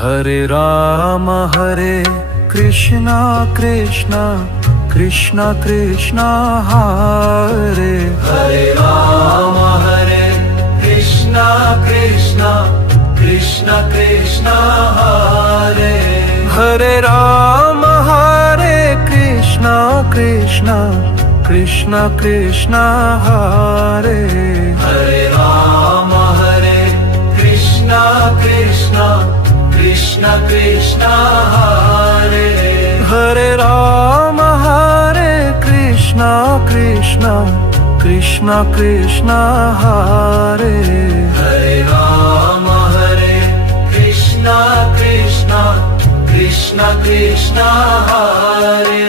Hare Krishna Krishna Krishna Krishna Hare Hare Krishna Krishna Krishna Krishna Hare Hare Krishna Krishna Krishna Krishna Hare Hare Krishna Krishna Krishna Krishna Hare Hare Krishna Krishna Krishna Krishna Hare Hare Krishna Krishna Krishna Krishna Hare